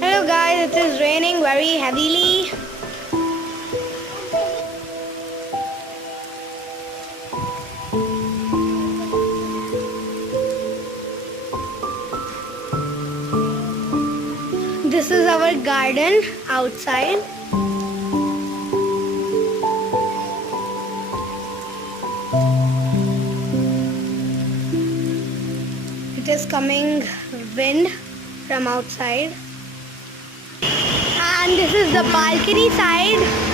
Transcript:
Hello guys, it is raining very heavily. This is our garden outside. It is coming wind from outside. And this is the balcony side.